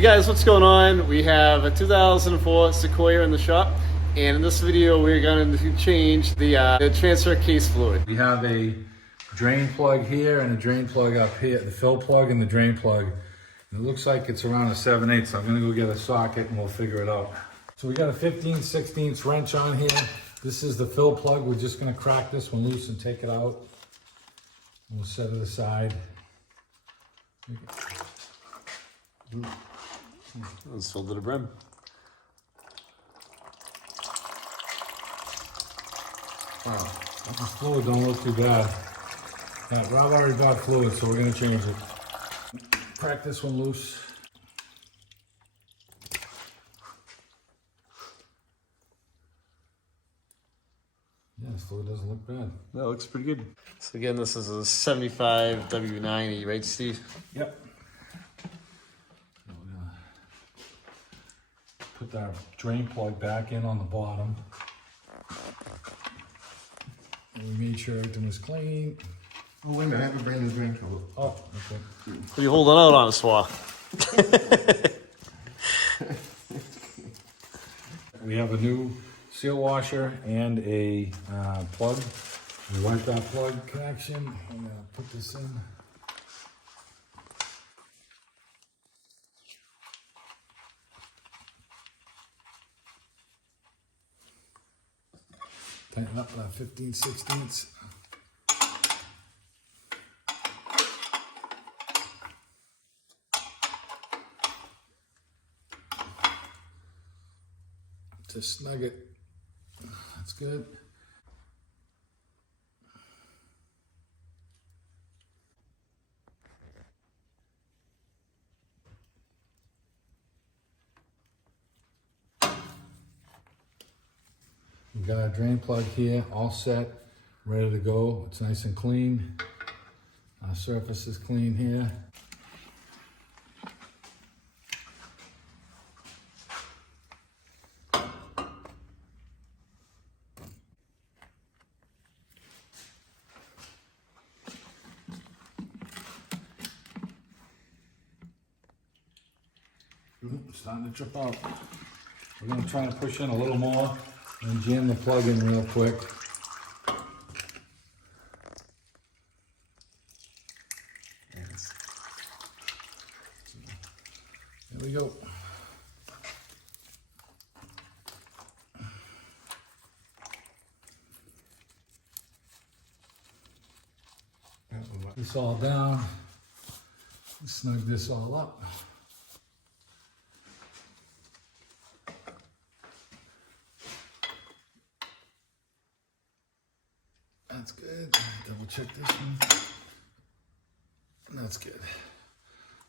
Hey guys, what's going on? We have a 2004 Sequoia in the shop, and in this video we're going to change the transfer case fluid. We have a drain plug here and a drain plug up here, the fill plug and the drain plug. And it looks like it's around a 7/8, so I'm gonna go get a socket and we'll figure it out. So we got a 15/16 wrench on here. This is the fill plug. We're just gonna crack this one loose and take it out. We'll set it aside. It's filled to the brim. Wow, the fluid don't look too bad. Yeah, Rob already bought fluid, so we're gonna change it. Crack this one loose. Yeah, this fluid doesn't look bad. That looks pretty good. So again, this is a 75 W90, right, Steve? Yep. So we're gonna put our drain plug back in on the bottom. And we made sure everything was clean. Oh, wait a minute, I have a brand new drain cover. Oh, okay. What are you holding out on us for? We have a new seal washer and a plug. We wiped our plug connection. I'm gonna put this in. Tighten up about 15/16. To snug it. That's good. We've got our drain plug here, all set, ready to go. It's nice and clean. Our surface is clean here. It's starting to trip out. We're going to try to push in a little more and jam the plug in real quick. Yes. There we go. This all down. Snug this all up. That's good. Double check this one. That's good.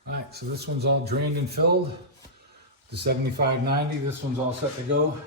All right, so this one's all drained and filled. The 75/90, this one's all set to go.